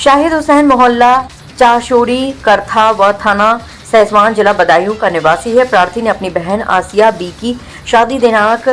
शाहिद हुसैन मोहल्ला चाशोरी करथा व थाना सहसवान जिला बदायूं का निवासी है। प्रार्थी ने अपनी बहन आसिया बी की शादी दिनांक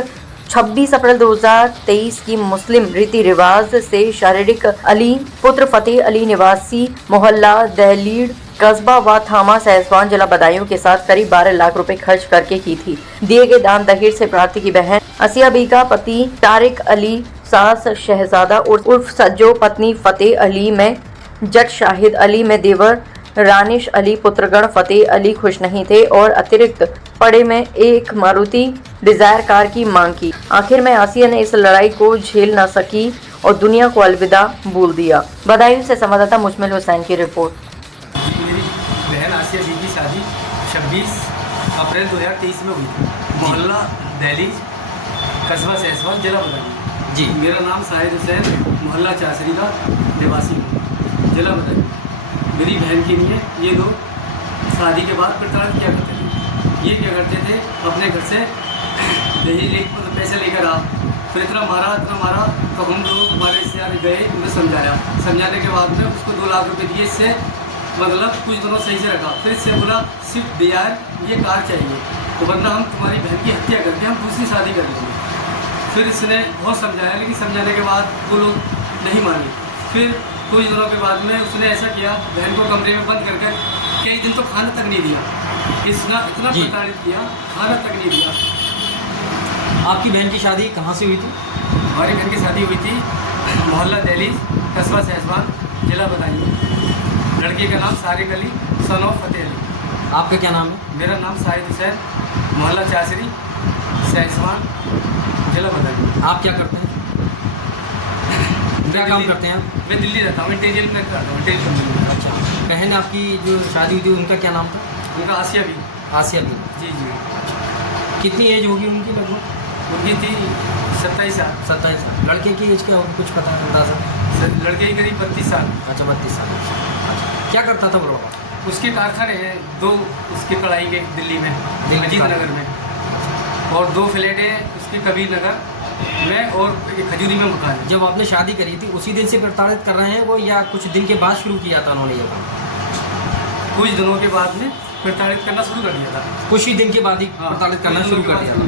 26 अप्रैल 2023 की मुस्लिम रीति रिवाज से शारीरिक अली पुत्र फतेह अली निवासी मोहल्ला दहलीड़ कस्बा व थाना सहसवान जिला बदायूं के साथ करीब 12 लाख रुपए खर्च करके की थी। दिए गए दान दहेज से प्रार्थी की बहन आसिया बी का पति तारिक अली, सास शहजादा उर्फ सज्जो, पत्नी फतेह अली में जट शाहिद अली में देवर रानिश अली, पुत्रगण फतेह अली खुश नहीं थे और अतिरिक्त पड़े में एक मारुति डिजायर कार की मांग की। आखिर में आसिया ने इस लड़ाई को झेल न सकी और दुनिया को अलविदा बोल दिया। बदायूं से संवाददाता मुजमिल हुसैन की रिपोर्ट। मेरी बहन आसिया बी की शादी 26 अप्रैल 2023 में हुई थी। मोहल्ला दहलीज कस्बा सहसवान जिला बदायूं। जी, मेरा नाम शाहिद हुसैन मोहल्ला चासरी का निवासी हूँ, जिला बदायूं। मेरी बहन के लिए ये लोग शादी के बाद प्रताड़ित किया करते थे। ये क्या करते थे, अपने घर से दहेज पैसे लेकर आ, फिर इतना मारा तो हम लोग हमारे रिश्तेदार गए, उन्हें समझाने के बाद में उसको 2 लाख रुपए दिए। इससे मतलब कुछ दिनों सही से रखा, फिर इससे बोला सिर्फ डिजायर ये कार चाहिए, तो वरना हम तुम्हारी बहन की हत्या करके हम दूसरी शादी कर लेंगे। फिर इसने बहुत समझाया, लेकिन समझाने के बाद वो लोग नहीं माने। फिर कुछ दिनों के बाद में उसने ऐसा किया, बहन को कमरे में बंद करके कई दिन तो खाना तक नहीं दिया। इतना प्रताड़ित किया, खाना तक नहीं दिया। आपकी बहन की शादी कहाँ से हुई थी? हमारी बहन की शादी हुई थी मोहल्ला दहलीज कस्बा सहसवान जिला बदायूं। लड़के का नाम सारिक अली सन ऑफ फतेह अली। आपका क्या नाम है? मेरा नाम शाहिद हुसैन मोहल्ला चासरी सहसवान जिला बदायूं। आप क्या करते हैं? क्या काम करते हैं? मैं दिल्ली रहता हूँ, इंटीरियर में करता हूँ, इंटीरियर कंपनी में। अच्छा, बहन आपकी जो शादी हुई थी उनका क्या नाम था? उनका आसिया भी। आसिया भी। जी जी। कितनी एज होगी उनकी लगभग? उनकी थी 27 साल। 27 साल। लड़के की एज क्या कुछ पता है अंदाजा? लड़के की करीब 32 साल। अच्छा, 32 साल। अच्छा, क्या करता था वो? उसके कारखाने हैं 2 उसके कढ़ाई के दिल्ली में, अजीत नगर में, और 2 फ्लैट हैं उसके कबीर नगर में और खजूरी में मकान। जब आपने शादी करी थी उसी दिन से प्रताड़ित कर रहे हैं वो, या कुछ दिन के बाद शुरू किया था उन्होंने ये काम? कुछ दिनों के बाद में प्रताड़ित करना शुरू कर दिया था। कुछ ही दिन के बाद ही प्रताड़ित करना शुरू कर दिया था।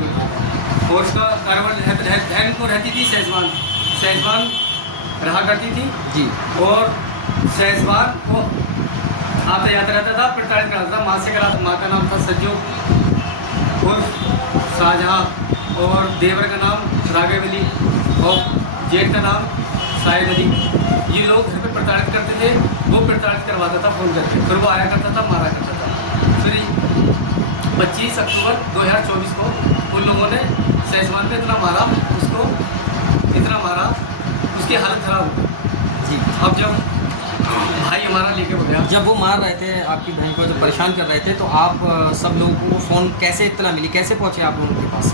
और उसका कारोबार बहन को रहती थी सहसवान रहा करती थी जी, और सहसवान को आता जाता रहता था, प्रताड़ित करता था। माँ से करा, माँ का नाम था सज्जो और शाहजहाँ, और देवर का नाम राघव अली और जेठ का नाम शाहिद अली। ये लोग घर पे प्रताड़ित करते थे, वो प्रताड़ित करवाता था फ़ोन करके, फिर वो आया करता था, मारा करता था। फिर 25 अक्टूबर 2024 को उन लोगों ने सहसवान में इतना मारा, उसकी हालत खराब हो गई जी। अब जब भाई हमारा लेके हो गया, जब वो मार रहे थे आपकी बहन को, जब परेशान कर रहे थे, तो आप सब लोगों को फ़ोन कैसे इतना मिली, कैसे पहुँचे आप लोगों के पास?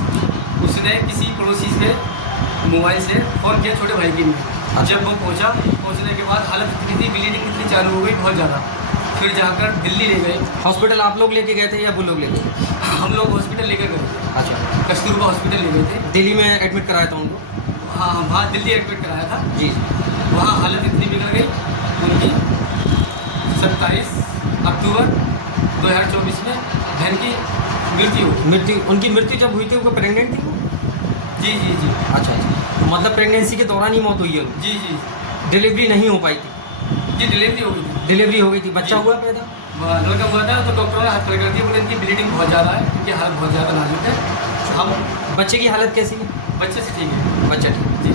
उसने किसी पड़ोसी से मोबाइल से फ़ोन किया छोटे भाई की में। जब वो पहुंचने के बाद हालत इतनी थी, ब्लीडिंग इतनी चालू हो गई बहुत ज़्यादा। फिर जाकर दिल्ली ले गए। हॉस्पिटल आप लोग लेके गए थे या वो लोग लेके गए? हम लोग हॉस्पिटल लेकर गए थे। अच्छा, कस्तूरबा हॉस्पिटल ले गए थे। दिल्ली में एडमिट कराया था उनको? हाँ, वहाँ दिल्ली एडमिट कराया था जी। वहाँ हालत इतनी बिगड़ गई उनकी, 27 अक्टूबर 2024 में बहन की मृत्यु। उनकी मृत्यु जब हुई थी वो प्रेग्नेंट थी? जी जी जी। अच्छा, मतलब प्रेगनेंसी के दौरान ही मौत हुई है? जी जी। डिलीवरी नहीं हो पाई थी? जी, डिलीवरी हो गई थी। डिलीवरी हो गई थी, बच्चा हुआ पैदा? लड़का हुआ था, तो डॉक्टरों ने हाथ खड़े कर दिया, बोले इनकी ब्लीडिंग बहुत ज़्यादा है, इनकी हालत बहुत ज़्यादा नाजुक है। हम बच्चे की हालत कैसी है? बच्चे से ठीक है, बच्चा ठीक जी।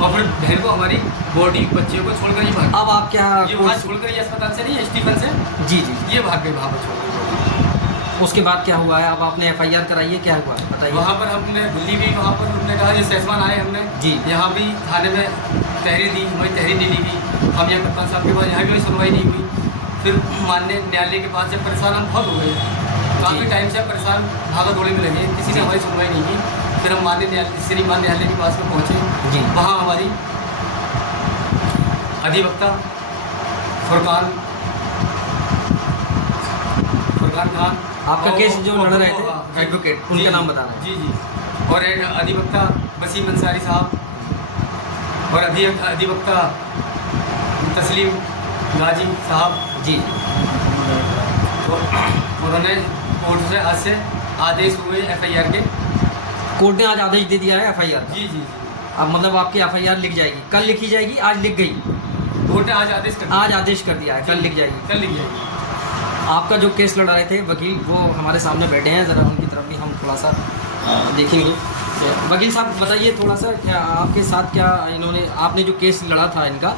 और फिर बहन को हमारी बॉडी बच्चे को छोड़कर ही भाग। अब आप क्या? ये वहाँ छोड़कर ये अस्पताल से नहीं, स्टीफन से जी जी, ये भाग गए वहाँ पर छोड़। उसके बाद क्या हुआ है? अब आपने FIR कराई है, क्या हुआ बताइए? वहाँ पर हमने दिल्ली भी, वहाँ पर हमने कहा ये सहसवान आए हमने जी, यहाँ भी थाने में तहरीर दी, हमारी तहरीर नहीं ली गई। हम यहाँ कप्तान साहब के पास, यहाँ भी सुनवाई नहीं हुई। फिर माननीय न्यायालय के पास जब परेशान हम बहुत हो गए, काफ़ी टाइम से परेशान भागा दौड़े में लगे, किसी ने हमारी सुनवाई नहीं की। फिर हम माननीय न्यायालय श्रीमान न्यायालय के पास में पहुँचे जी। वहाँ हमारी अधिवक्ता फुरकान खान, आपका केस जो लड़ रहे थे एडवोकेट, उनका नाम बता रहे हैं? जी जी। और अधिवक्ता वसीम अंसारी साहब और अधिवक्ता तस्लीम गाजी साहब जी तो उन्होंने कोर्ट से आज से आदेश हुए FIR के। कोर्ट ने आज आदेश दे दिया है FIR का। जी जी अब मतलब आपकी FIR लिख जाएगी, कल लिखी जाएगी, आज लिख गई? कोर्ट ने आज आदेश कर दिया। आज आदेश कर दिया है, कल लिख जाएगी। कल लिख जाएगी। आपका जो केस लड़ा रहे थे वकील, वो हमारे सामने बैठे हैं, ज़रा उनकी तरफ भी हम थोड़ा सा देखेंगे। वकील साहब बताइए थोड़ा सा, क्या आपके साथ क्या इन्होंने, आपने जो केस लड़ा था इनका,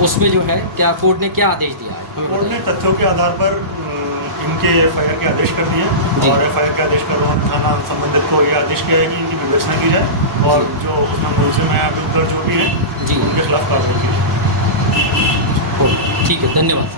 उसमें जो है क्या कोर्ट ने क्या आदेश दिया है? कोर्ट ने तथ्यों के आधार पर इनके FIR के आदेश कर दिए जी। और FIR के आदेश पर थाना संबंधित को ये आदेश किया है कि इनकी विवेचना की जाए और जो उसमें मुलजिम है अभी उत्तर जो भी है जी। उनके खिलाफ कार्रवाई की जाए। ठीक है, धन्यवाद।